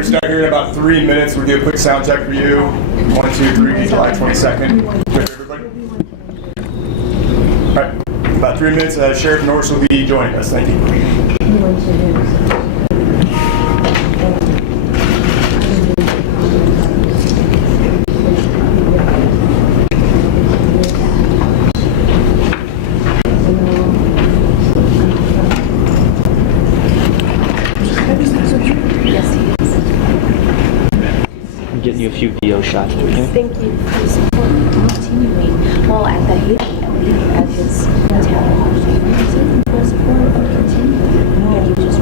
going to start here in about 3 minutes. We'll do a quick sound check for you. 1, 2, 3, July 22nd. Good for everybody? All right. About 3 minutes, Sheriff Norris will be joining us. Thank you. Getting you a few VO shots. Okay? Thank you for support continuing. Well, at the Haiti, at his town, for support or continuing. No, you just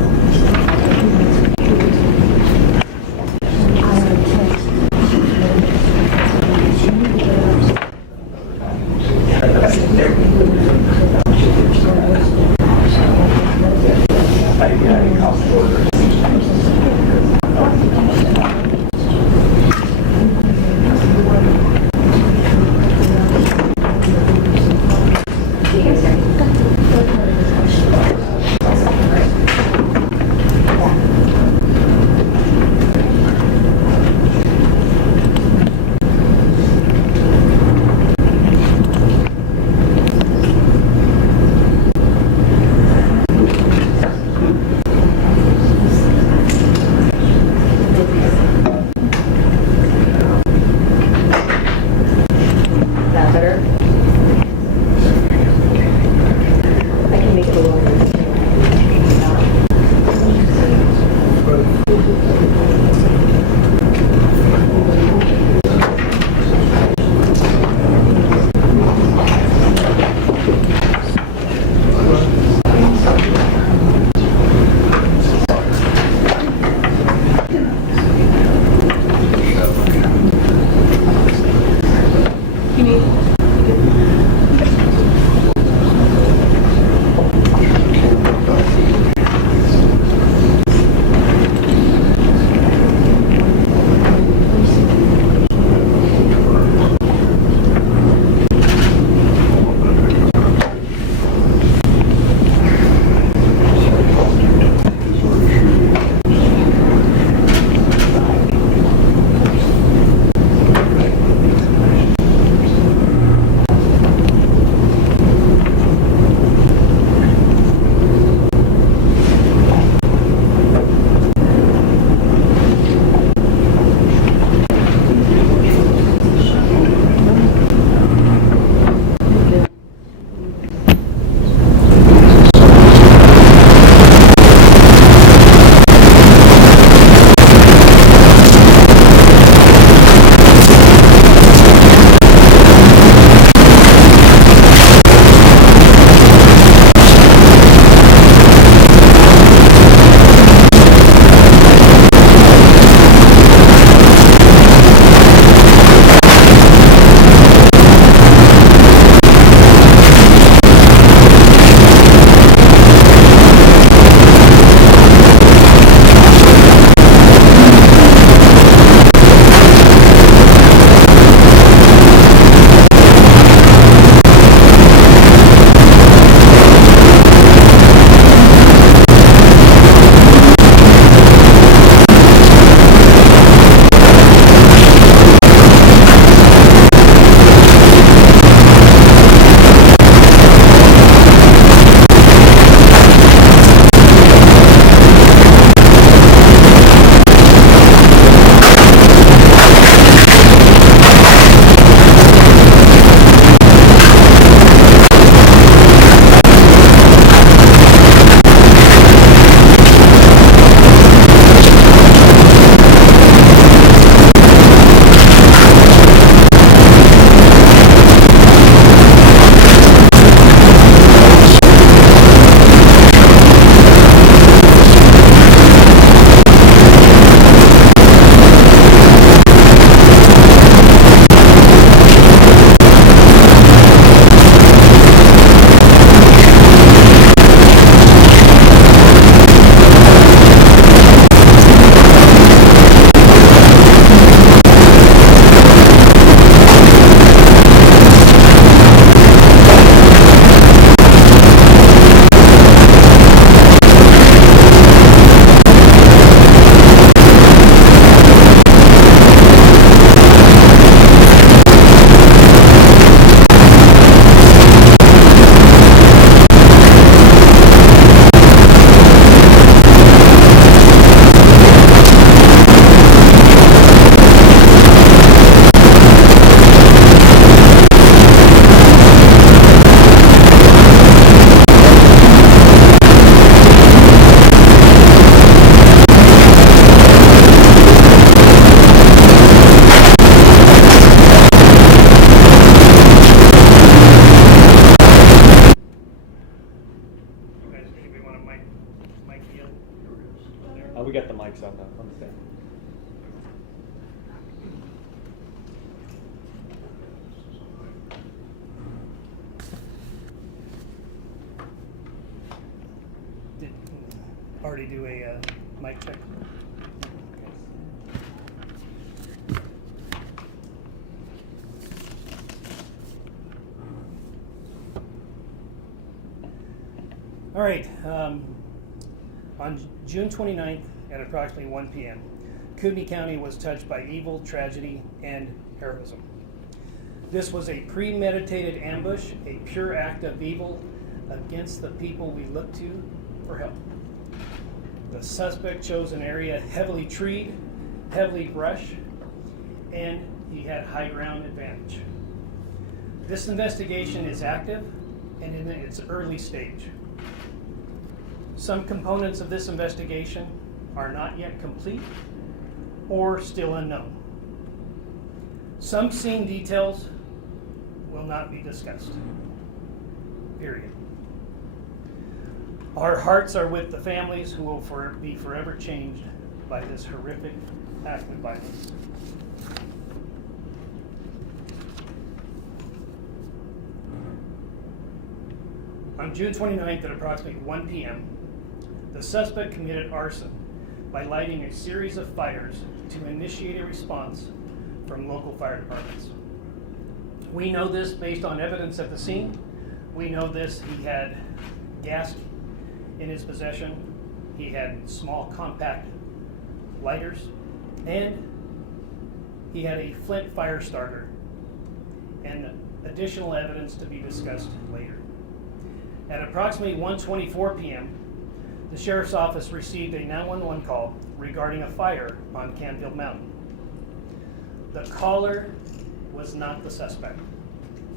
Okay. Did already do a mic check? All right, on June 29th at approximately 1 p.m., Kootenai County was touched by evil, tragedy, and heroism. This was a premeditated ambush, a pure act of evil against the people we look to for help. The suspect chose an area heavily treed, heavily brushed, and he had high ground advantage. This investigation is active and in its early stage. Some components of this investigation are not yet complete or still unknown. Some scene details will not be discussed. Period. Our hearts are with the families who will be forever changed by this horrific act of violence. On June 29th at approximately 1 p.m., the suspect committed arson by lighting a series of fires to initiate a response from local fire departments. We know this based on evidence at the scene. We know this, he had gas in his possession, he had small compact lighters, and he had a flint fire starter, and additional evidence to be discussed later. At approximately 1:24 p.m., the Sheriff's Office received a 911 call regarding a fire on Canfield Mountain. The caller was not the suspect,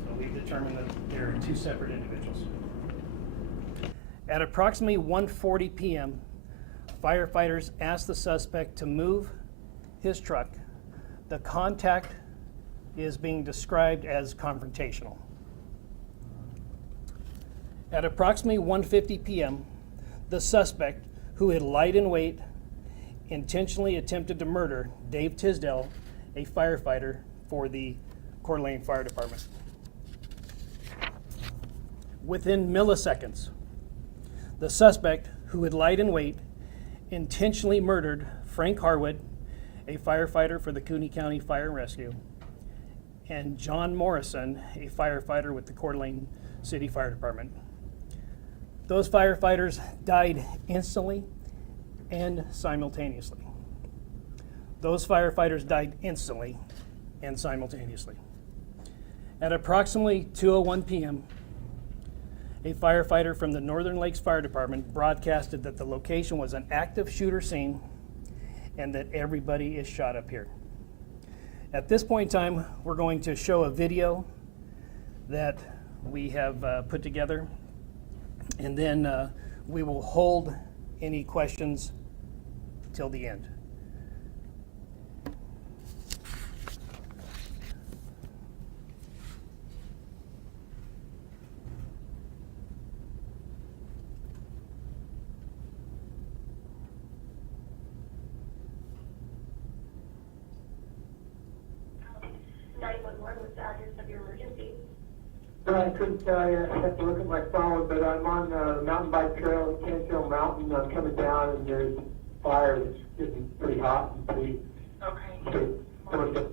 so we've determined that they are two separate individuals. At approximately 1:40 p.m., firefighters asked the suspect to move his truck. The contact is being described as confrontational. At approximately 1:50 p.m., the suspect, who had lied in wait, intentionally attempted to murder Dave Tisdale, a firefighter for the Coeur d'Alene Fire Department. Within milliseconds, the suspect, who had lied in wait, intentionally murdered Frank Harwood, a firefighter for the Kootenai County Fire and Rescue, and John Morrison, a firefighter with the Coeur d'Alene City Fire Department. Those firefighters died instantly and simultaneously. Those firefighters died instantly and simultaneously. At approximately 2:01 p.m., a firefighter from the Northern Lakes Fire Department broadcasted that the location was an active shooter scene and that everybody is shot up here. At this point in time, we're going to show a video that we have put together, and then we will hold any questions till the end. What's the address of your emergency? I couldn't tell you. I have to look at my phone, but I'm on the mountain bike trail in Canfield Mountain. I'm coming down, and there's fire that's getting pretty hot and pretty. Okay.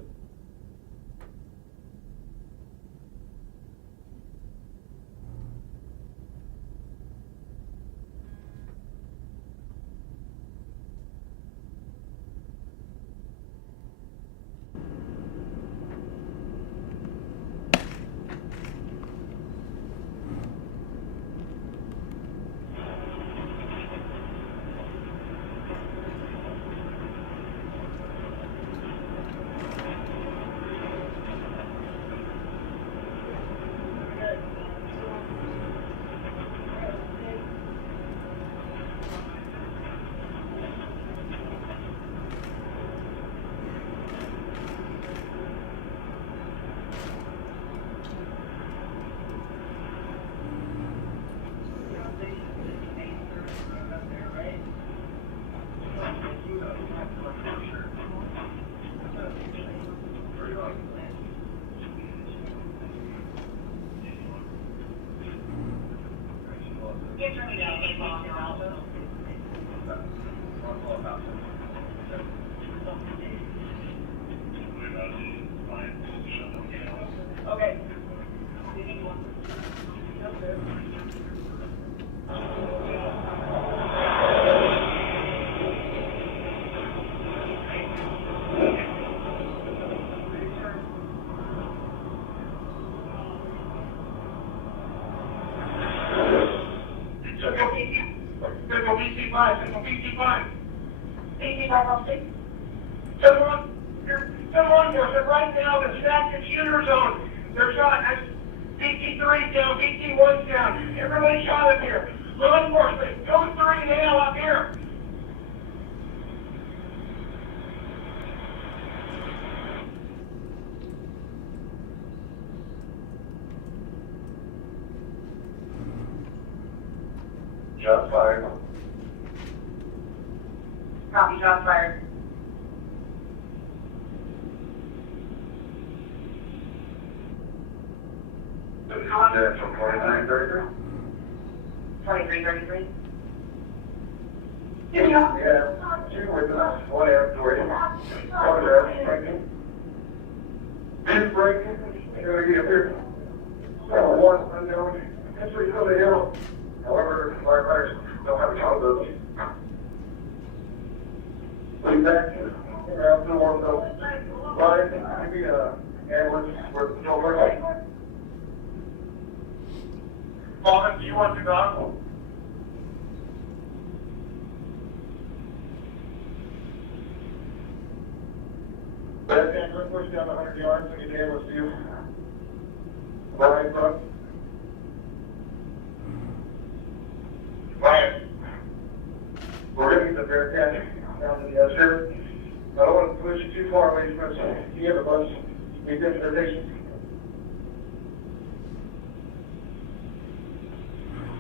85. 85 off 6. Someone, they're right now, the active shooter zone. They're shot at PT3's down, PT1's down. Everybody shot up here. Law enforcement, go 3 now up here. Shots fired. Copy, shots fired. That's from 2933. 2333. Yeah, two with us, one after one breaking. Two breaking, you're gonna get up here. One unknown, entry to the hill. However, firefighters don't have accountability. Leave back, around to the warm zone. Ryan, maybe, ambulance, where the patrol car. Paul, do you want to go? Left hand, quick push down 100 yards, so you can ambulance view. Right front. Ryan, we're gonna get the Bearcat down to the other. I don't want to push you too far away from us. You have a bunch, need identification.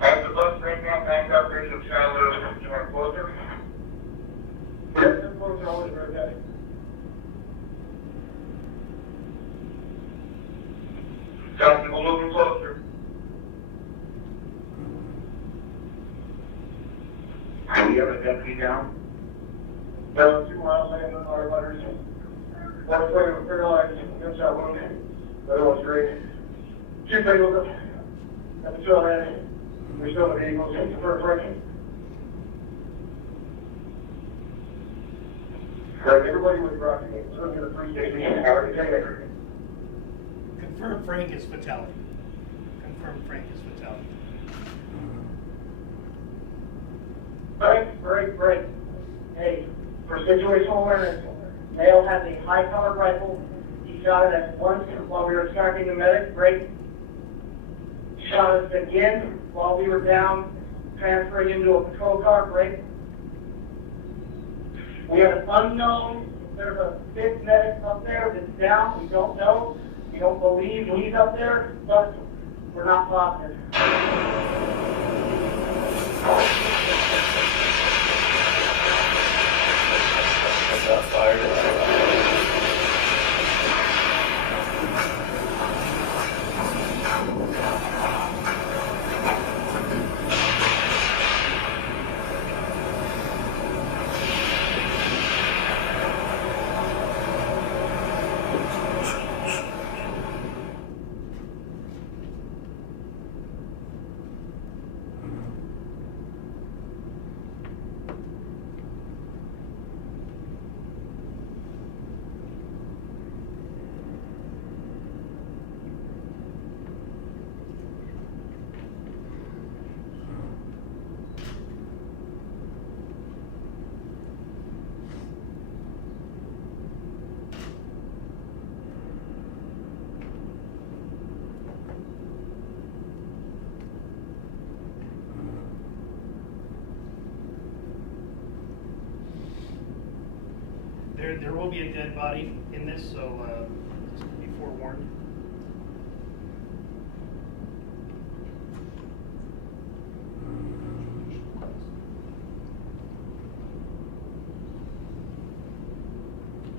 As the bus brings out back up, bring the child to our closer. Yes, the closer, always Bearcat. Johnson, a little closer. Do you have a deputy down? No, 2 miles in, the firefighters. One plate was paralyzed, gunshot wound. The other one's great. 2 vehicles at the trail end. We're still in the vehicles, first breaking. Right, everybody was rocking it. So to the police station, I already tell you. Confirm Frank is fatality. Confirm Frank is fatality. Break. Hey, for situational awareness, male has a high-powered rifle. He shot it at once while we were extracting the medic. Break. Shot us again while we were down, transferring into a patrol car. Break. We have an unknown. There's a 5th medic up there that's down. We don't know. We don't believe he's up there, but we're not positive. Shots fired. There will be a dead body in this, so just be forewarned.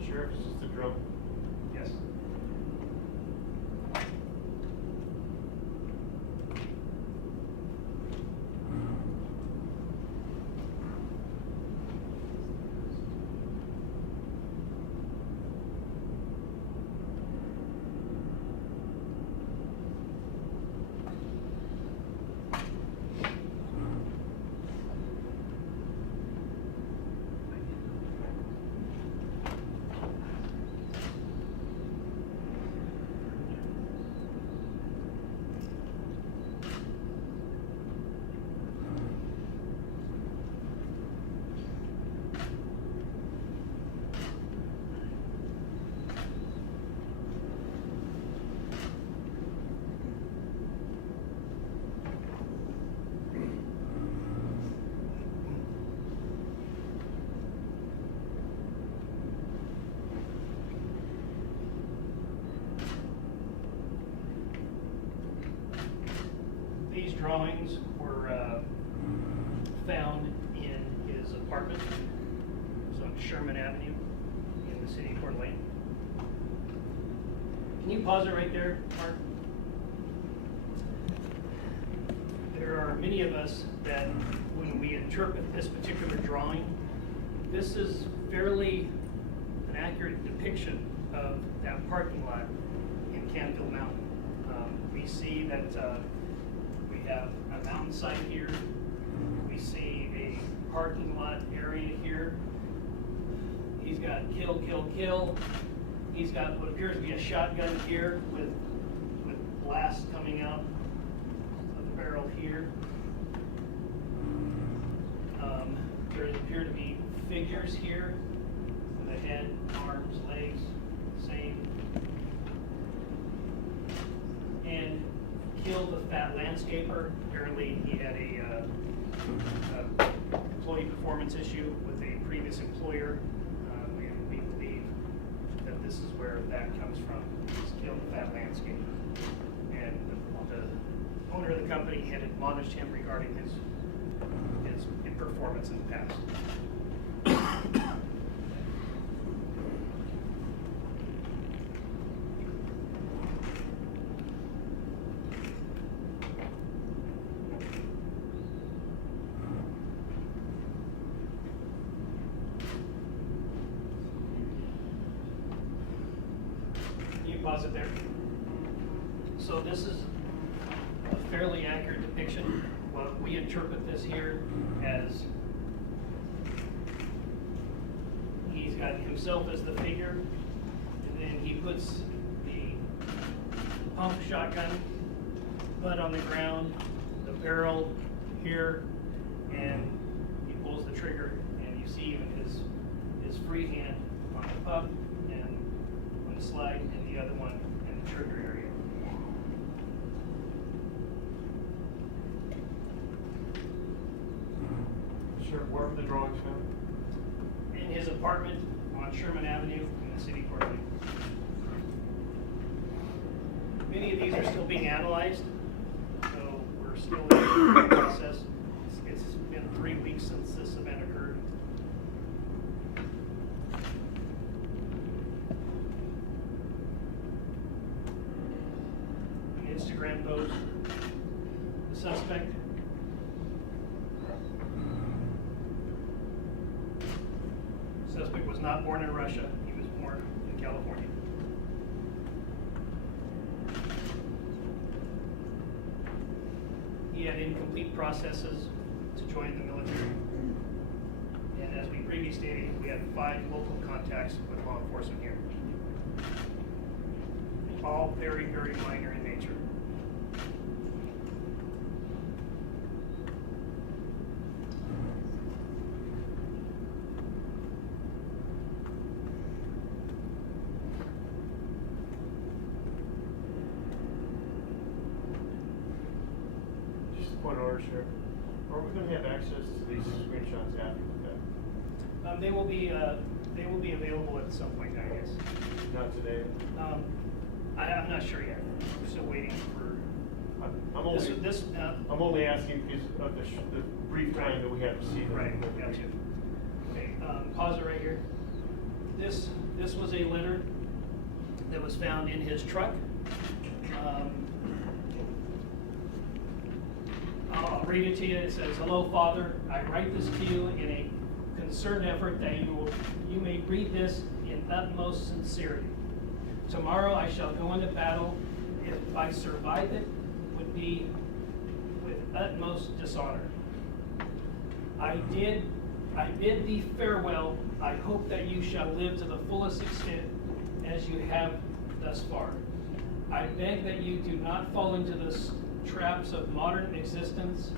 Sheriff, is this the drill? Yes. drawings were found in his apartment. It was on Sherman Avenue in the city of Coeur d'Alene. Can you pause it right there, Mark? There are many of us that when we interpret this particular drawing, this is fairly an accurate depiction of that parking lot in Canfield Mountain. We see that we have a mountainside here. We see a parking lot area here. He's got kill, kill, kill. He's got what appears to be a shotgun here with blast coming out of the barrel here. There appear to be figures here with a head, arms, legs, same. And killed the fat landscaper. Apparently he had a employee performance issue with a previous employer. We believe that this is where that comes from. He's killed the fat landscaper. And the owner of the company had admonished him regarding his performance in the past. Pause it there. So this is a fairly accurate depiction. Well, we interpret this here as he's got himself as the figure, and then he puts the pump shotgun butt on the ground, the barrel here, and he pulls the trigger, and you see even his free hand on the pump and on the slide, and the other one in the trigger area. Sure, where were the drawings found? In his apartment on Sherman Avenue in the city of Coeur d'Alene. Many of these are still being analyzed, so we're still in the process. It's been 3 weeks since this event occurred. An Instagram post. The suspect was not born in Russia. He was born in California. He had incomplete processes to join the military. And as we previously stated, we had 5 local contacts with law enforcement here. All very, very minor in nature. Point of order, Sheriff. Are we going to have access to these screenshots after the fact? They will be available at some point, I guess. Not today. I'm not sure yet. We're still waiting for. I'm only asking because of the brief time that we have to see them. Right. Got you. Okay. Pause it right here. This was a letter that was found in his truck. I'll read it to you. It says, "Hello, Father. I write this to you in a concerned effort that you may read this in utmost sincerity. Tomorrow I shall go into battle. If I survive it, would be with utmost dishonor. I bid thee farewell. I hope that you shall live to the fullest extent as you have thus far. I beg that you do not fall into the traps of modern existence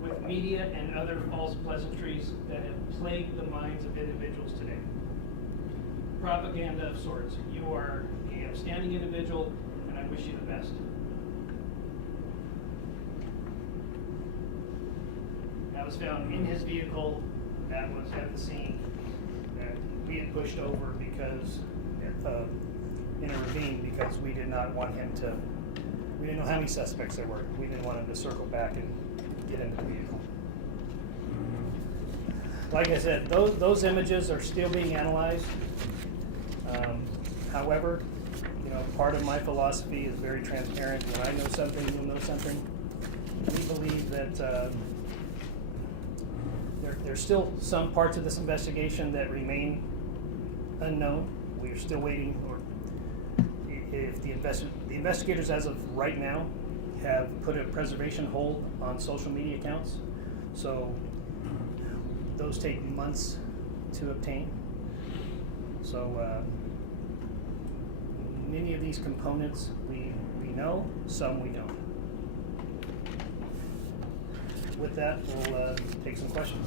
with media and other false pleasantries that have plagued the minds of individuals today. Propaganda of sorts. You are an outstanding individual, and I wish you the best." That was found in his vehicle. That was at the scene that we had pushed over because in a ravine because we did not want him to We didn't know how many suspects there were. We didn't want them to circle back and get into the vehicle. Like I said, those images are still being analyzed. However, part of my philosophy is very transparent. When I know something, you'll know something. We believe that there's still some parts of this investigation that remain unknown. We are still waiting, or if the investigators as of right now have put a preservation hold on social media accounts. So those take months to obtain. So many of these components we know, some we don't. With that, we'll take some questions.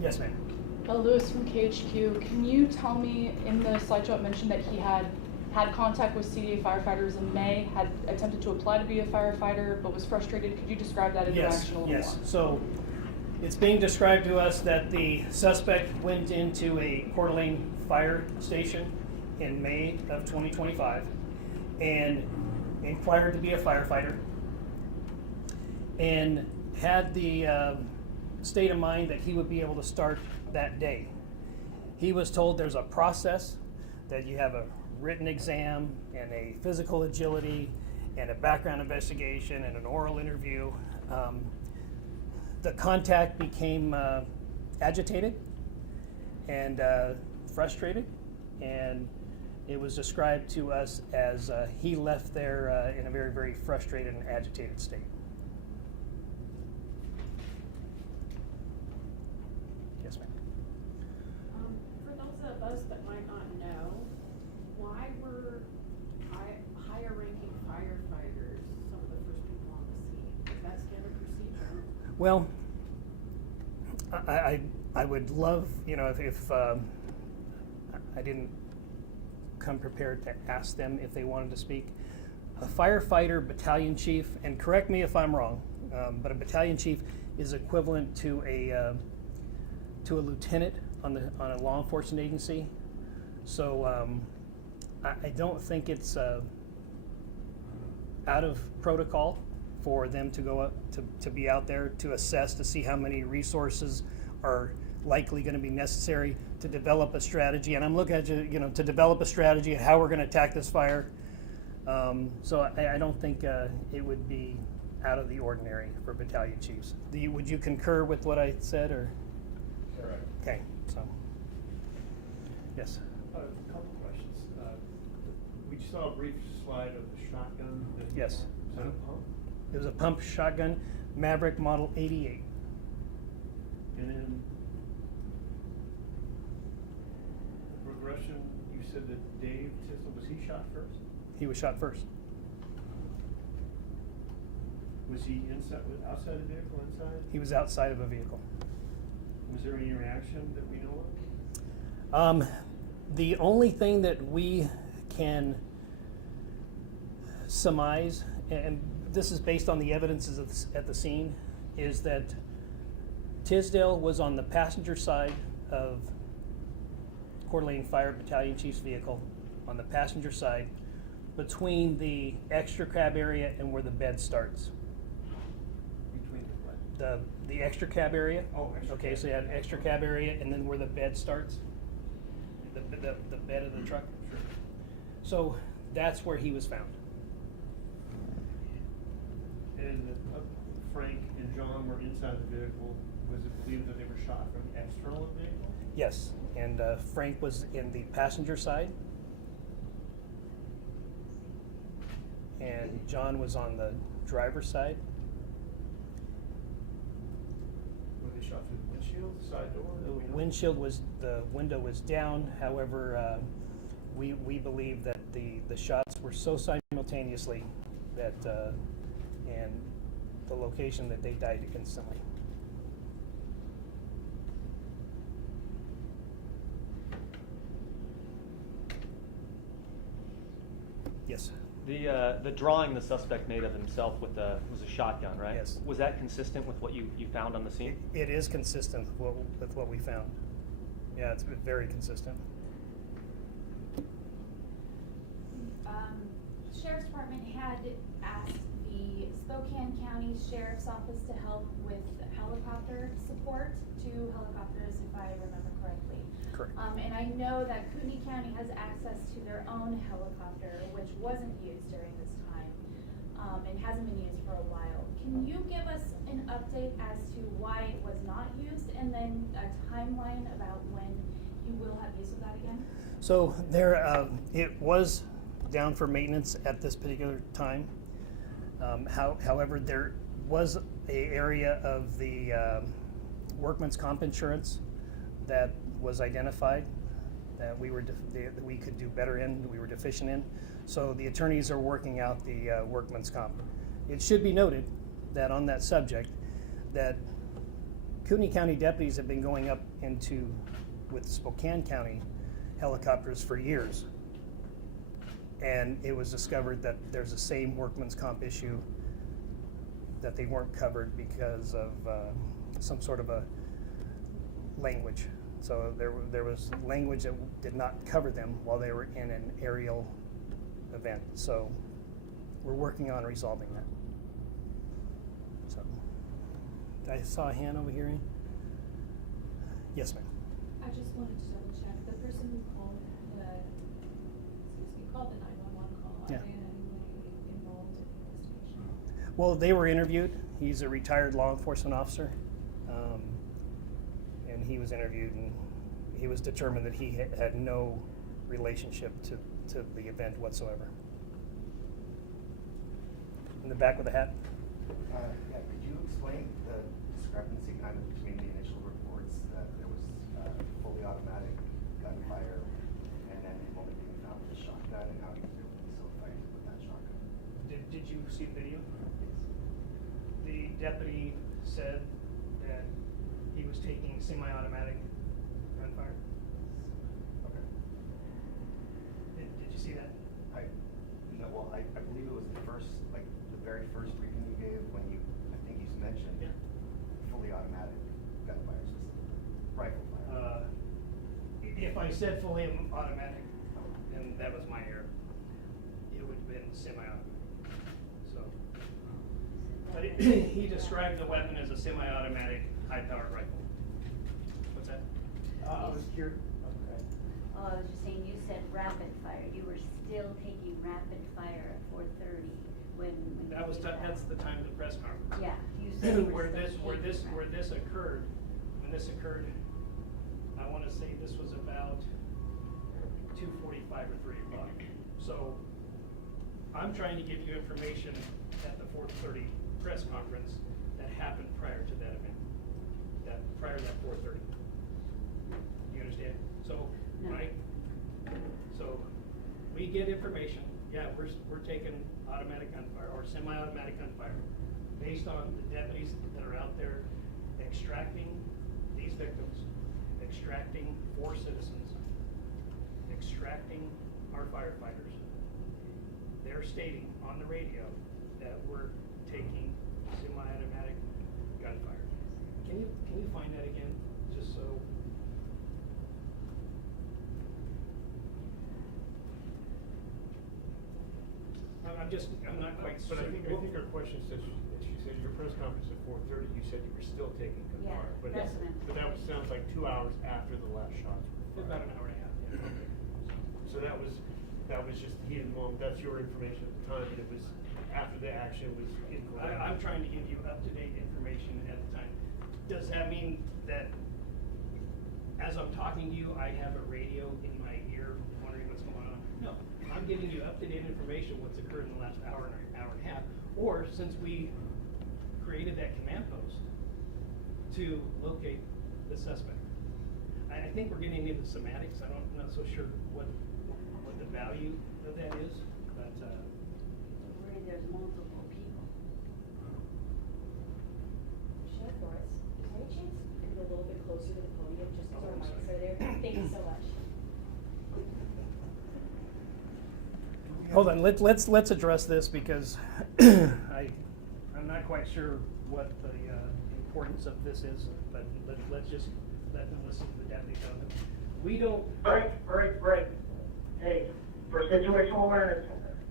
Yes, ma'am. Lewis from KHQ. Can you tell me, in the slideshow it mentioned that he had contact with CDA firefighters in May, had attempted to apply to be a firefighter, but was frustrated. Could you describe that interaction a little more? Yes. So it's being described to us that the suspect went into a Coeur d'Alene fire station in May of 2025 and inquired to be a firefighter and had the state of mind that he would be able to start that day. He was told there's a process, that you have a written exam and a physical agility and a background investigation and an oral interview. The contact became agitated and frustrated, and it was described to us as he left there in a very, very frustrated and agitated state. Yes, ma'am. For those of us that might not know, why were higher-ranking firefighters some of the first people on the scene? Is that standard procedure? Well, I would love, if I didn't come prepared to ask them if they wanted to speak. A firefighter battalion chief, and correct me if I'm wrong, but a battalion chief is equivalent to a lieutenant on a law enforcement agency. So I don't think it's out of protocol for them to go up to be out there to assess, to see how many resources are likely going to be necessary to develop a strategy. And I'm looking at to develop a strategy of how we're going to attack this fire. So I don't think it would be out of the ordinary for battalion chiefs. Would you concur with what I said, or? Correct. Okay, so yes. A couple questions. We saw a brief slide of the shotgun. Yes. Is that a pump? It was a pump shotgun, Maverick Model 88. And then the progression, you said that Dave Tissel, was he shot first? He was shot first. Was he outside the vehicle, inside? He was outside of a vehicle. Was there any reaction that we know of? The only thing that we can surmise, and this is based on the evidences at the scene, is that Tisdale was on the passenger side of Coeur d'Alene Fire Battalion Chief's vehicle, on the passenger side, between the extra cab area and where the bed starts. Between the what? The extra cab area. Oh, extra Okay, cab. so you had extra cab area and then where the bed starts, the bed of the truck. Sure. So that's where he was found. And Frank and John were inside the vehicle. Was it believed that they were shot from the external of the vehicle? Yes, and Frank was in the passenger side, and John was on the driver's side. Were they shot through the windshield, side door? The window was down. However, we believe that the shots were so simultaneously that and the location that they died instantly. Yes. The drawing the suspect made of himself was a shotgun, right? Yes. Was that consistent with what you found on the scene? It is consistent with what we found. Yeah, it's been very consistent. Sheriff's Department had asked the Spokane County Sheriff's Office to help with helicopter support, 2 helicopters, if I remember correctly. Correct. And I know that Kootenai County has access to their own helicopter, which wasn't used during this time, and hasn't been used for a while. Can you give us an update as to why it was not used, and then a timeline about when you will have use of that again? So there, it was down for maintenance at this particular time. However, there was a area of the workman's comp insurance that was identified that we could do better in, we were deficient in. So the attorneys are working out the workman's comp. It should be noted that on that subject, that Kootenai County deputies have been going up with Spokane County helicopters for years. And it was discovered that there's the same workman's comp issue, that they weren't covered because of some sort of a language. So there was language that did not cover them while they were in an aerial event. So we're working on resolving that. So I saw a hand over here. Yes, ma'am. I just wanted to double check, the person who called called the 911 call, are Yeah. they in any way involved in the investigation? Well, they were interviewed. He's a retired law enforcement officer. And he was interviewed, and he was determined that he had no relationship to the event whatsoever. In the back with the hat? Yeah, could you explain the discrepancy kind of between the initial reports that there was fully automatic gunfire and then him only being found with a shotgun, and how he was able to be so effective with that shotgun? Did you see the video? The deputy said that he was taking semi-automatic gunfire. Okay. Did you see that? No, well, I believe it was the very first briefing you gave when I think you mentioned fully automatic gunfire system, rifle fire. If I said fully automatic, then that was my error. It would have been semi-automatic. So, but he described the weapon as a semi-automatic, high-powered rifle. What's that? I was curious. Okay. Oh, I was just saying, you said rapid fire. You were still taking rapid fire at 4:30 when That was that's the time of the press conference. Yeah, you said you were where still this taking occurred, when this occurred, I want to say this was about 2:45 or 3 o'clock. So I'm trying to give you information at the 4:30 press conference that happened prior to that event. Prior to that 4:30. You understand? So No. So we get information. Yeah, we're taking automatic gunfire or semi-automatic gunfire based on the deputies that are out there extracting these victims, extracting 4 citizens, extracting our firefighters. They're stating on the radio that we're taking semi-automatic gunfire. Can you find that again, just so? I'm not quite But sure. I think her question says, she said your press conference at 4:30, you said you were still taking Yeah, gunfire. But that's what I'm- but that sounds like 2 hours after the last shots were About fired. an hour and a half, yeah. So that was just the heat of the moment. That's your information at the time, but it was after the action was in court. I'm trying to give you up-to-date information at the time. Does that mean that as I'm talking to you, I have a radio in my ear wondering what's going on? No, I'm giving you up-to-date information, what's occurred in the last hour and a half. Or since we created that command post to locate the suspect. I think we're getting into semantics. I'm not so sure what the value of that is, but I'm worried there's multiple people. Sheriff Forrest, is there any chance you could go a little bit closer to the podium, just as our Oh, mics sorry. are there? Thank you so much. hold on, let's address this because I'm not quite sure what the importance of this is, but let's let me listen to the deputy comment. We don't, Break. Hey, for situational awareness,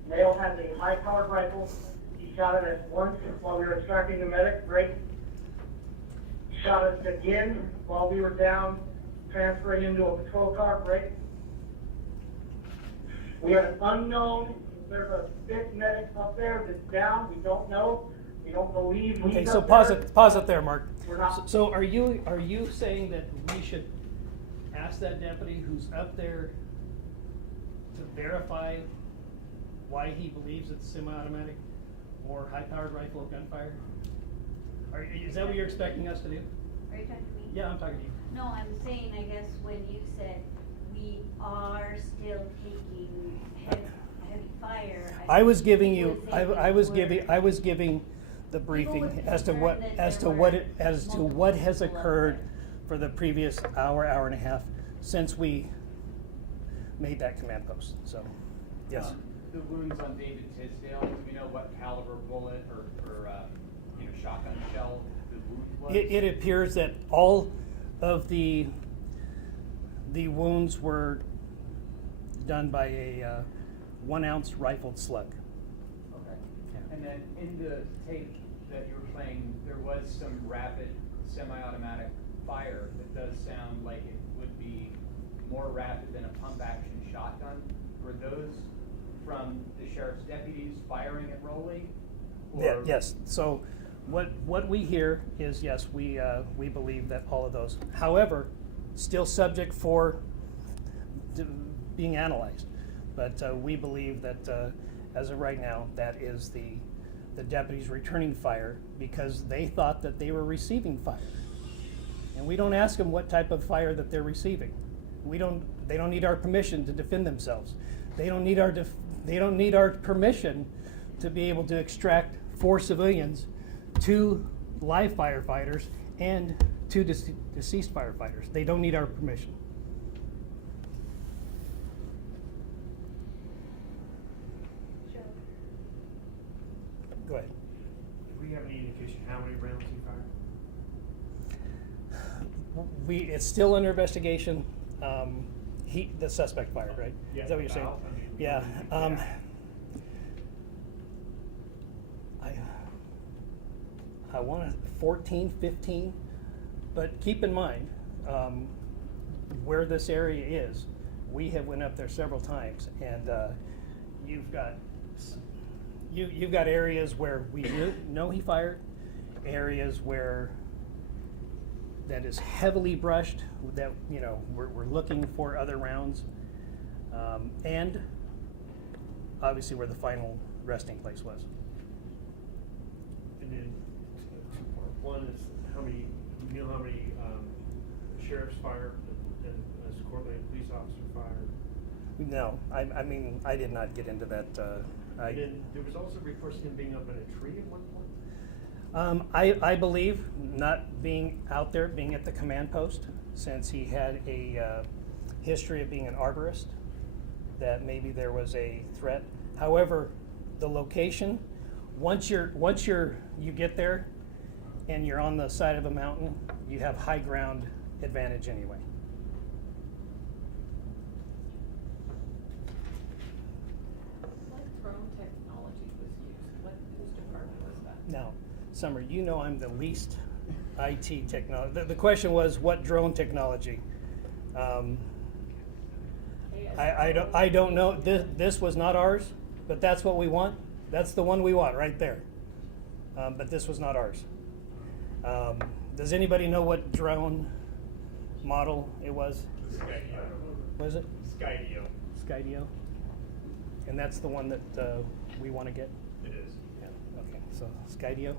male has a high-powered rifle. He shot at us once while we were extracting the medic. Break. Shot us again while we were down, transferring him to a patrol car. Break. We have an unknown. There's a fifth medic up there that's down. We don't know. We don't believe he's okay, so up pause there. it, pause it there, Mark. We're not. So are you saying that we should ask that deputy who's up there to verify why he believes it's semi-automatic or high-powered rifle or gunfire? Is that what you're expecting us to do? Are you talking to me? Yeah, I'm talking to you. No, I'm saying, I guess, when you said we are still taking heavy fire. I was giving you you, were saying I was giving the briefing as to what, what has occurred for the previous hour and a half since we made that command post, so, yes. The wounds on David Tisdale, do we know what caliber bullet or shotgun shell the wound was? It appears that all of the wounds were done by a 1 ounce rifled slug. Okay. And then in the tape that you were playing, there was some rapid semi-automatic fire that does sound like it would be more rapid than a pump action shotgun. Were those from the sheriff's deputies firing at Rowley? Yeah, yes. So what we hear is, yes, we believe that all of those. However, still subject for being analyzed. But we believe that as of right now, that is the deputies returning fire because they thought that they were receiving fire. And we don't ask them what type of fire that they're receiving. They don't need our permission to defend themselves. They don't need our permission to be able to extract 4 civilians, 2 live firefighters, and 2 deceased firefighters. They don't need our permission. Go ahead. Do we have any indication how many rounds he fired? It's still under investigation. The suspect fired, right? Yeah, Is that what you're saying? Yeah. I want 14, 15, but keep in mind where this area is. We have went up there several times, and you've got areas where we know he fired, areas where that is heavily brushed, that we're looking for other rounds, and obviously where the final resting place was. And then 2-part. One is how many sheriffs fired and as Courtland police officer fired? No, I mean I did not get into that. And then there was also reports of him being up in a tree at one point. I believe not being out there, being at the command post, since he had a history of being an arborist, that maybe there was a threat. However, the location, once you get there and you're on the side of a mountain, you have high ground advantage anyway. What drone technology was used? Whose department was that? Now, Summer, you know I'm the least IT technology. The question was what drone technology? I don't know. This was not ours, but that's what we want. That's the one we want right there. But this was not ours. Does anybody know what drone model it was? Skydio. Was it? Skydio. Skydio? And that's the one that we want to get? It is. Yeah. Okay, so Skydio.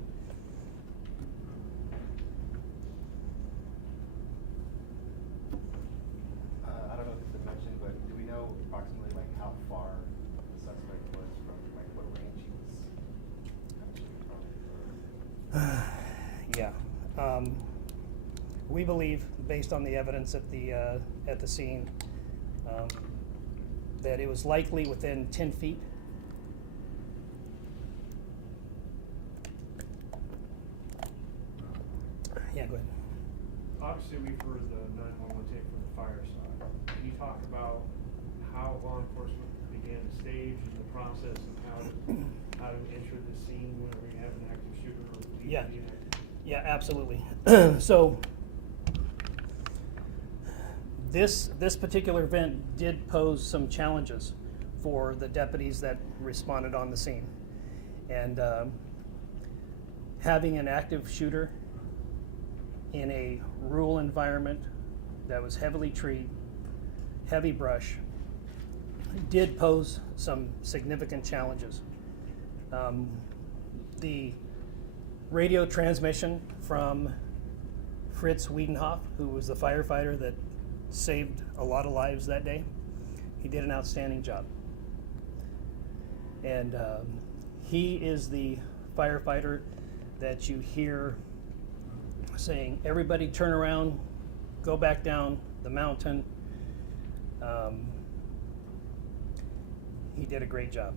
I don't know if it's been mentioned, but do we know approximately like how far the suspect was from like what range he was shooting from? Yeah. We believe, based on the evidence at the scene, that it was likely within 10 feet. Yeah, go ahead. obviously we've heard the 911 tape from the fire side. Can you talk about how law enforcement began the stage and the process of how to enter the scene whenever you have an active shooter or Yeah. inactive? Yeah, absolutely. So this particular event did pose some challenges for the deputies that responded on the scene. And having an active shooter in a rural environment that was heavily treed, heavy brush, did pose some significant challenges. The radio transmission from Fritz Wiedenhoff, who was the firefighter that saved a lot of lives that day, he did an outstanding job. And he is the firefighter that you hear saying, everybody turn around, go back down the mountain. He did a great job.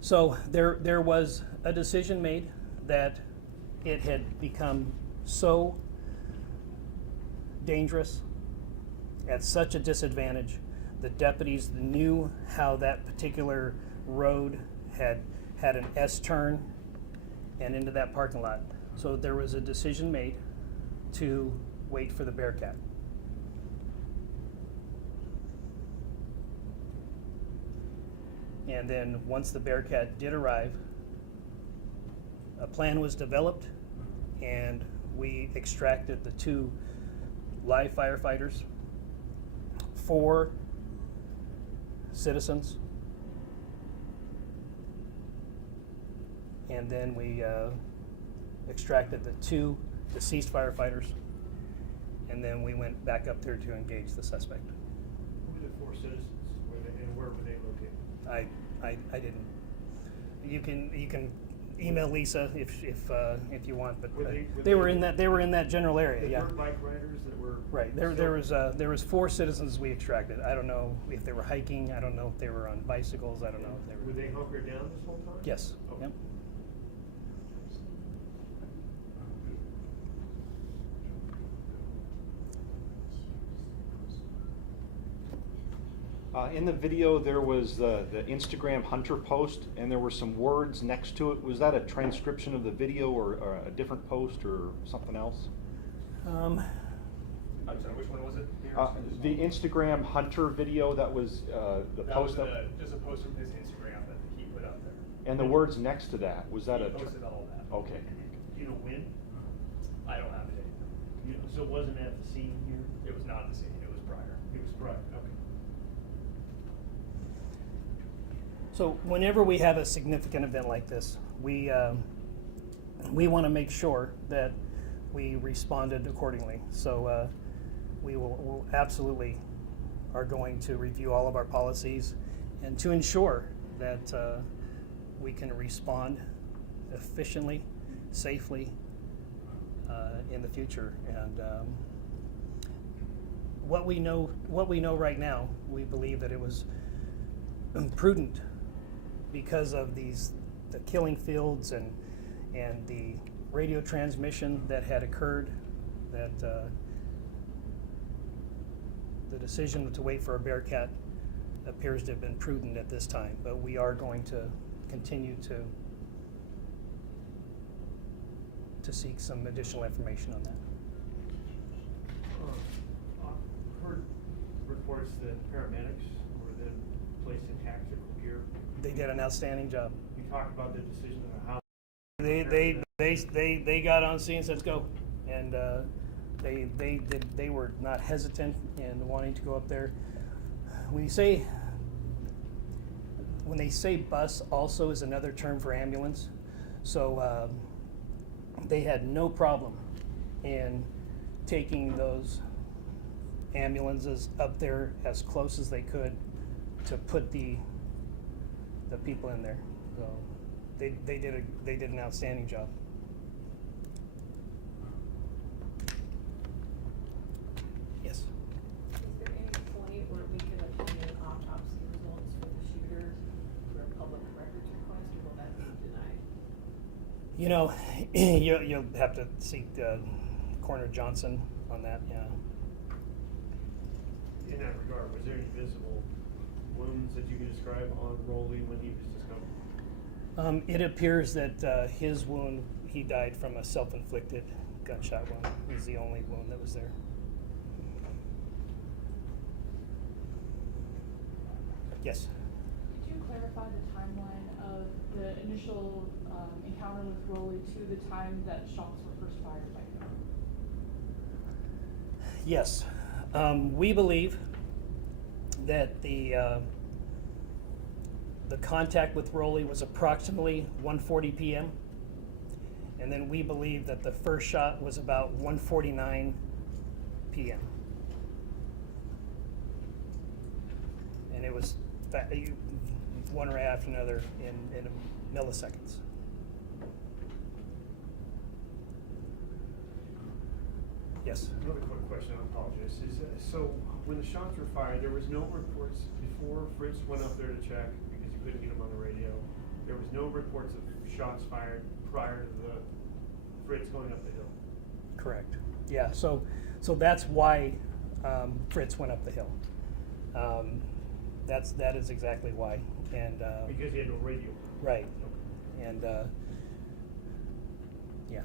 So there was a decision made that it had become so dangerous, at such a disadvantage. The deputies knew how that particular road had an S-turn and into that parking lot. So there was a decision made to wait for the Bearcat. And then once the Bearcat did arrive, a plan was developed and we extracted the 2 live firefighters, 4 citizens, and then we extracted the 2 deceased firefighters, and then we went back up there to engage the suspect. Who were the 4 citizens? And where were they located? I didn't. You can email Lisa if you want, but they were in that general area. They Yeah. were bike riders that were Right. There was 4 citizens we extracted. I don't know if they were hiking. I don't know if they were on bicycles. I don't know if they were. Were they hunkered down this whole time? Yes. Okay. Yep. In the video, there was the Instagram Hunter post, and there were some words next to it. Was that a transcription of the video, or a different post, or something else? I'm sorry, which one was it? The Instagram Hunter video that was the That post. was just a post from his Instagram that he put up there. And the words next to that, was that He a? posted all that. Okay. Do you know when? I don't have it. So it wasn't at the scene here? It was not the scene, it was prior. It was prior, okay. So whenever we have a significant event like this, we want to make sure that we responded accordingly. So we'll absolutely are going to review all of our policies and to ensure that we can respond efficiently, safely in the future. And what we know right now, we believe that it was prudent because of the killing fields and the radio transmission that had occurred, that the decision to wait for a Bearcat appears to have been prudent at this time. But we are going to continue to seek some additional information on that. I've heard reports that paramedics were then placed in tactical gear. They did an outstanding job. You talked about the decision of how. They got on scene and said, let's go. And they were not hesitant in wanting to go up there. When they say bus also is another term for ambulance. So they had no problem in taking those ambulances up there as close as they could to put the people in there. So they did an outstanding job. Yes. Is there any point where we could obtain autopsy results for the shooter for a public records request, or will that be denied? You know, you'll have to seek Corner Johnson on that, yeah. In that regard, was there any visible wounds that you could describe on Rowley when he was discovered? It appears that his wound, he died from a self-inflicted gunshot wound. It was the only wound that was there. Yes. Could you clarify the timeline of the initial encounter with Rowley to the time that shots were first fired by him? Yes. We believe that the contact with Rowley was approximately 1:40 p.m. And then we believe that the first shot was about 1:49 p.m. And it was one right after another in milliseconds. Yes. Another quick question, I apologize. So when the shots were fired, there was no reports before Fritz went up there to check because you couldn't get him on the radio. There was no reports of shots fired prior to the Fritz going up the hill. Correct. Yeah. So that's why Fritz went up the hill. That is exactly why. And because he had no radio. right. And yeah.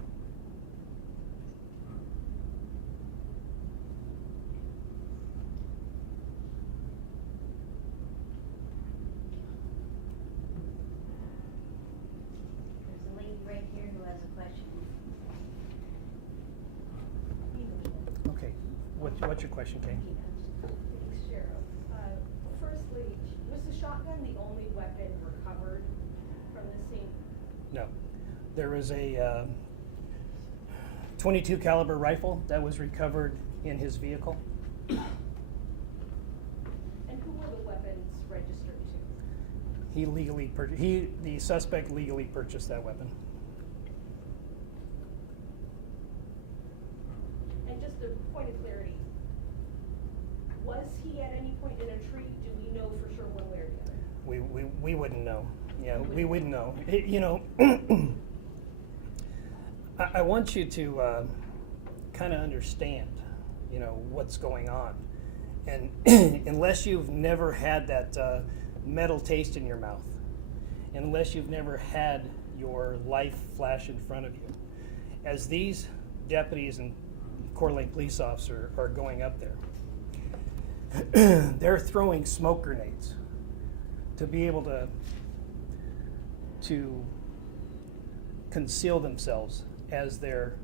There's a lady right here who has a question. Okay. What's your question, Kay? Thanks, Sheriff. Firstly, was the shotgun the only weapon recovered from the scene? No. There was a .22 caliber rifle that was recovered in his vehicle. And who were the weapons registered to? The suspect legally purchased that weapon. And just a point of clarity, was he at any point in a tree? Do we know for sure one way or the other? We wouldn't know. Yeah, we wouldn't know. You know, I want you to kind of understand, you know, what's going on. And unless you've never had that metal taste in your mouth, unless you've never had your life flash in front of you, as these deputies and Coeur d'Alene police officer are going up there, they're throwing smoke grenades to be able to conceal themselves as they're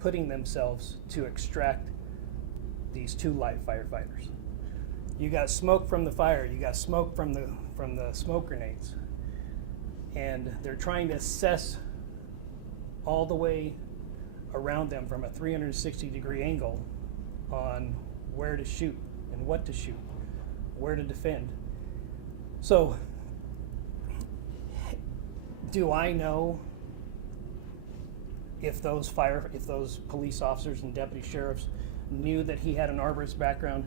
putting themselves to extract these two live firefighters. You got smoke from the fire, you got smoke from the smoke grenades, and they're trying to assess all the way around them from a 360-degree angle on where to shoot and what to shoot, where to defend. So, do I know if those police officers and deputy sheriffs knew that he had an arborist background?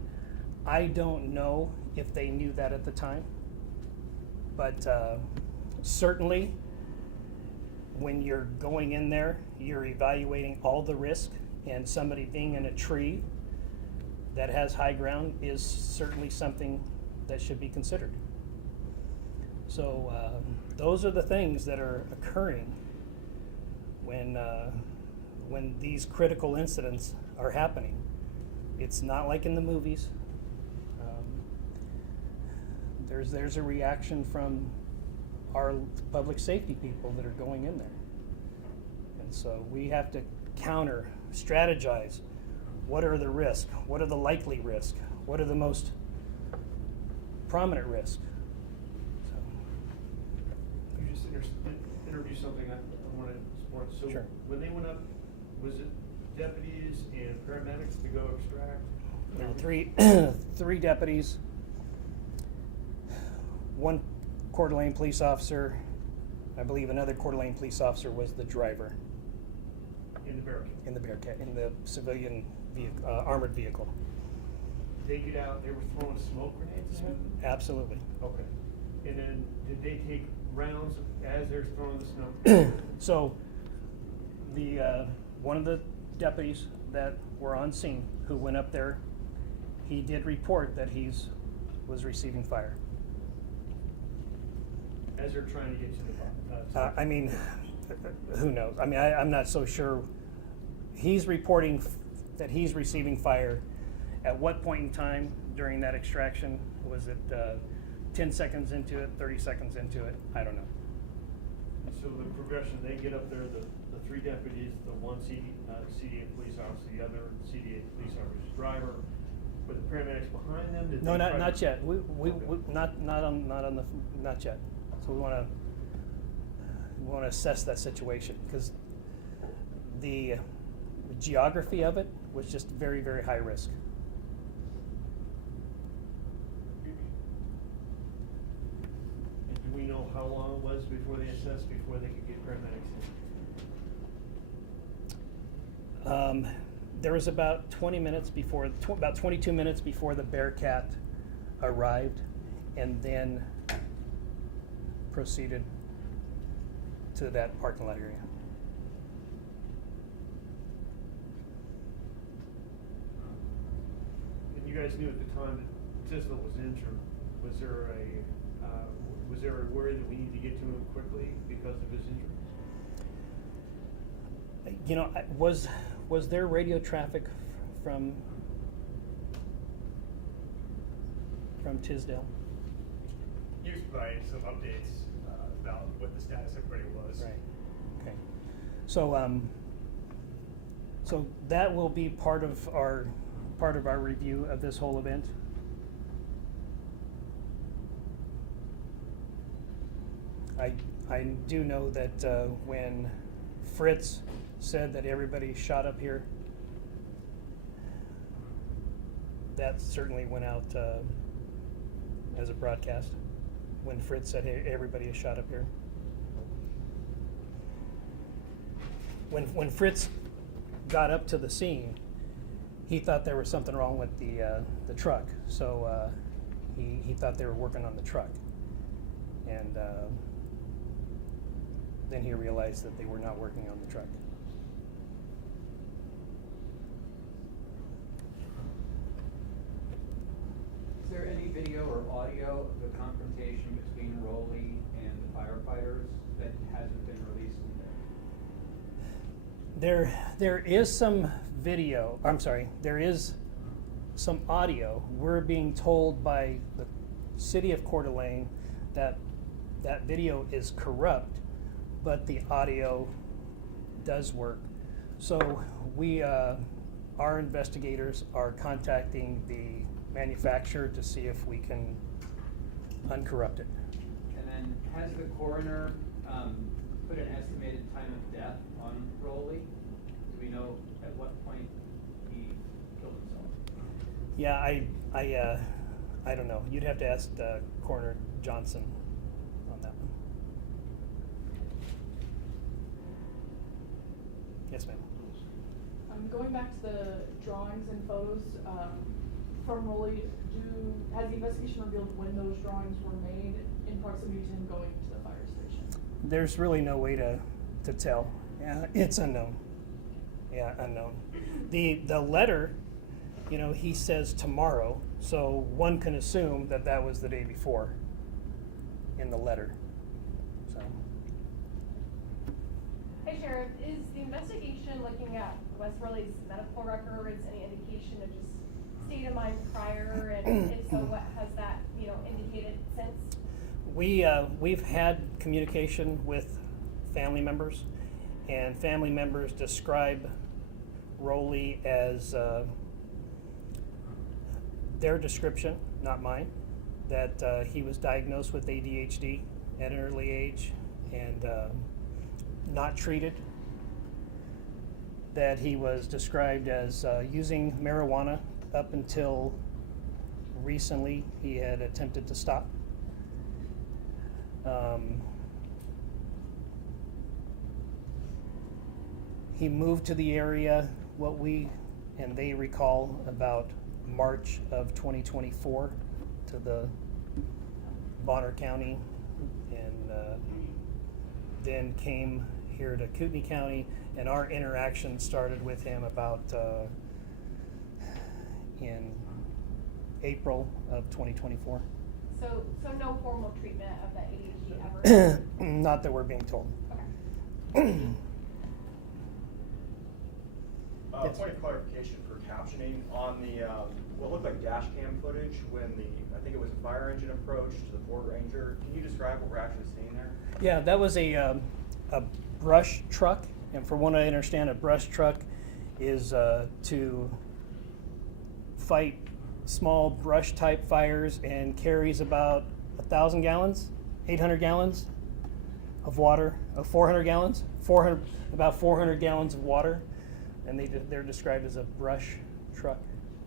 I don't know if they knew that at the time, but certainly when you're going in there, you're evaluating all the risk, and somebody being in a tree that has high ground is certainly something that should be considered. So those are the things that are occurring when these critical incidents are happening. It's not like in the movies. There's a reaction from our public safety people that are going in there. And so we have to counter, strategize. What are the risks? What are the likely risks? What are the most prominent risks? You just introduced something I want to support. So Sure. when they went up, was it deputies and paramedics to go extract? No, three deputies, one Coeur d'Alene police officer. I believe another Coeur d'Alene police officer was the driver. In the Bearcat? In the Bearcat, in the civilian vehicle, armored vehicle. They get out, they were throwing smoke grenades at him? Absolutely. Okay. And then did they take rounds as they're throwing the smoke? So the one of the deputies that were on scene who went up there, he did report that was receiving fire. As they're trying to get to the bottom. I mean, who knows? I mean, I'm not so sure. He's reporting that he's receiving fire. At what point in time during that extraction? Was it 10 seconds into it, 30 seconds into it? I don't know. So the progression, they get up there, the three deputies, the one CDA police officer, the other CDA police officer's driver, were the paramedics behind them? Did No, they try not to- yet. Not yet. So we want to assess that situation because the geography of it was just very, very high risk. And do we know how long it was before they assessed, before they could get paramedics in? There was about 20 minutes before, about 22 minutes before the Bearcat arrived, and then proceeded to that parking lot area. And you guys knew at the time that Tisdale was injured. Was there a worry that we need to get to him quickly because of his injury? You know, was there radio traffic from Tisdale? He was providing some updates about what the status of everybody was. Right. Okay. So so that will be part of our review of this whole event. I do know that when Fritz said that everybody shot up here, that certainly went out as a broadcast. When Fritz said, "Hey, everybody is shot up here." When Fritz got up to the scene, he thought there was something wrong with the truck, so he thought they were working on the truck, and then he realized that they were not working on the truck. Is there any video or audio of the confrontation between Rowley and the firefighters that hasn't been released in there? There is some video. I'm sorry. There is some audio. We're being told by the city of Coeur d'Alene that that video is corrupt, but the audio does work. So we, our investigators are contacting the manufacturer to see if we can uncorrupt it. And then has the coroner put an estimated time of death on Rowley? Do we know at what point he killed himself? Yeah, I don't know. You'd have to ask Coroner Johnson on that one. Yes, ma'am. Going back to the drawings and photos from Rowley, has the investigation revealed when those drawings were made in proximity to him going to the fire station? There's really no way to tell. Yeah, it's unknown. Yeah, unknown. The letter, you know, he says tomorrow, so one can assume that that was the day before in the letter. So. Hey Sheriff, is the investigation looking at Wes Rowley's medical records, any indication of just state of mind prior, and if so, what has that, you know, indicated since? We've had communication with family members, and family members describe Rowley as their description, not mine, that he was diagnosed with ADHD at an early age and not treated, that he was described as using marijuana up until recently. He had attempted to stop. He moved to the area, what we and they recall, about March of 2024 to the Bonner County, and then came here to Kootenai County, and our interaction started with him about in April of 2024. So no formal treatment of that ADHD ever? Not that we're being told. Okay. Yes. Point of clarification for captioning on the what looked like dash cam footage when I think it was a fire engine approach to the Ford Ranger. Can you describe what we're actually seeing there? Yeah, that was a brush truck, and from what I understand, a brush truck is to fight small brush type fires and carries about 1,000 gallons, 800 gallons of water, 400 gallons, about 400 gallons of water, and they're described as a brush truck.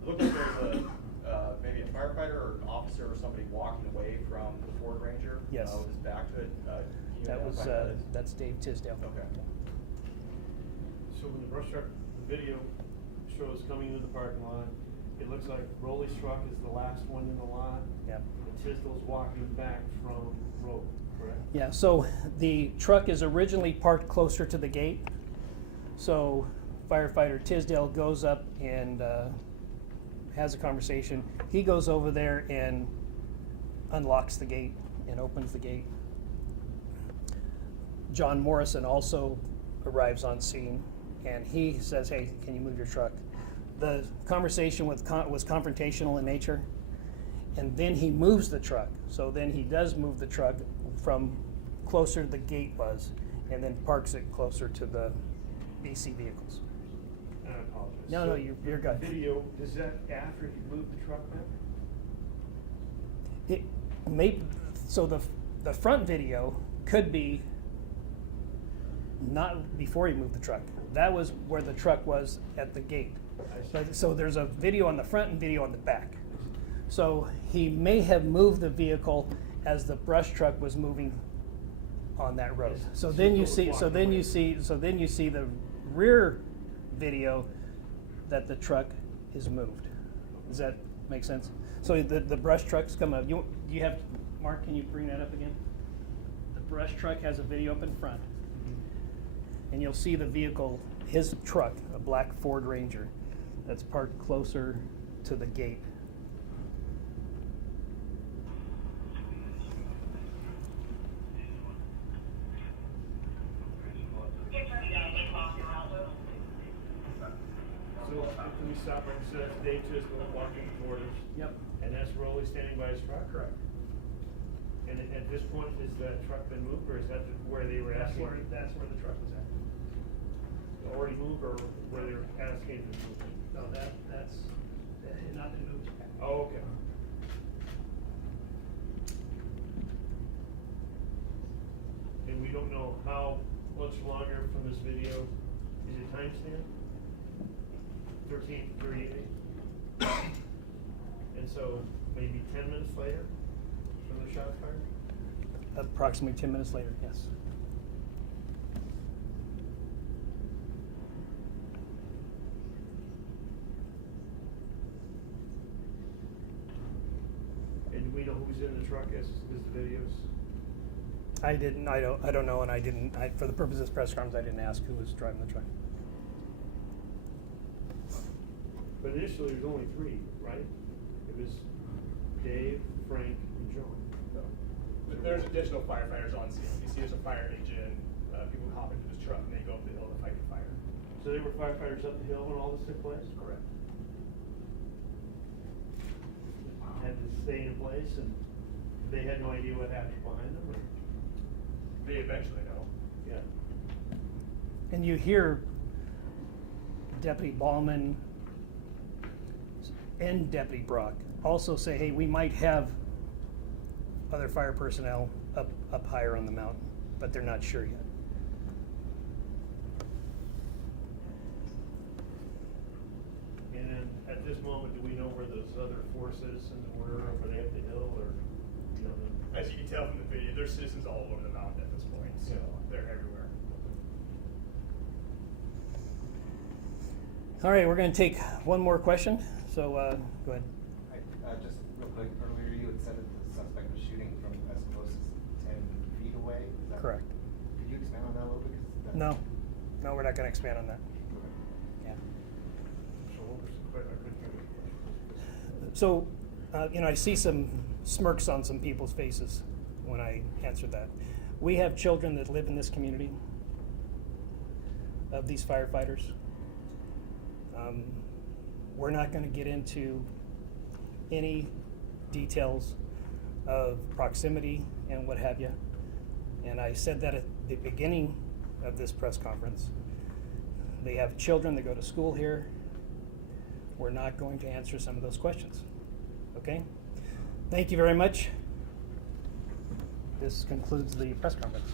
It looked like there was maybe a firefighter or an officer or somebody walking away from the Ford Ranger. Yes. With his back to it. Can you That was identify that? that's Dave Tisdale. Okay. So when the brush truck, the video shows coming into the parking lot, it looks like Rowley's truck is the last one in the lot. Yeah. And Tisdale's walking back from Rowley, correct? Yeah, so the truck is originally parked closer to the gate. So firefighter Tisdale goes up and has a conversation. He goes over there and unlocks the gate and opens the gate. John Morrison also arrives on scene, and he says, "Hey, can you move your truck?" The conversation was confrontational in nature, and then he moves the truck. So then he does move the truck from closer to the gate was, and then parks it closer to the BC vehicles. I apologize. No, no, you're good. The video, is that after he moved the truck back? It may, so the front video could be not before he moved the truck. That was where the truck was at the gate. So there's a video on the front and video on the back. So he may have moved the vehicle as the brush truck was moving on that road. So then you see the rear video that the truck is moved. Does that make sense? So the brush truck's come up. You have, Mark, can you bring that up again? The brush truck has a video up in front. And you'll see the vehicle, his truck, a black Ford Ranger, that's parked closer to the gate. So can we stop right and say that's Dave Tisdale walking toward us? Yep. And that's Rowley standing by his truck? Correct. And at this point, is that truck been moved, or is that where they were asking? That's where the truck was at. Already moved, or where they were asking to move? No, that had not been moved. Oh, okay. And we don't know how much longer from this video. Is it timestamp? 13:38. And so maybe 10 minutes later from the shots fired? Approximately 10 minutes later, yes. And do we know who's in the truck as the videos? I don't know, and I didn't, for the purposes of press conference, I didn't ask who was driving the truck. But initially, there was only 3, right? It was Dave, Frank, and John. There's additional firefighters on scene. You see there's a fire engine, people hop into this truck and they go up the hill to fight the fire. So they were firefighters up the hill when all this took place? Correct. Had to stay in place, and they had no idea what happened behind them? Or? They eventually know. Yeah. And you hear Deputy Ballman and Deputy Brock also say, hey, we might have other fire personnel up higher on the mountain, but they're not sure yet. And then at this moment, do we know where those other 4 citizens were? Were they up the hill, or you know? As you can tell from the video, there's citizens all over the mountain at this point, so they're everywhere. All right, we're going to take one more question. So go ahead. Just real quick, earlier you had said that the suspect was shooting from as close as 10 feet away. Is that Correct. Could you expand on that a little bit? 'Cause No, we're not gonna expand on that. Yeah. So what was the I couldn't hear the question. So, I see some smirks on some people's faces when I answered that. We have children that live in this community of these firefighters. We're not going to get into any details of proximity and what have you. And I said that at the beginning of this press conference. They have children that go to school here. We're not going to answer some of those questions. Okay? Thank you very much. This concludes the press conference.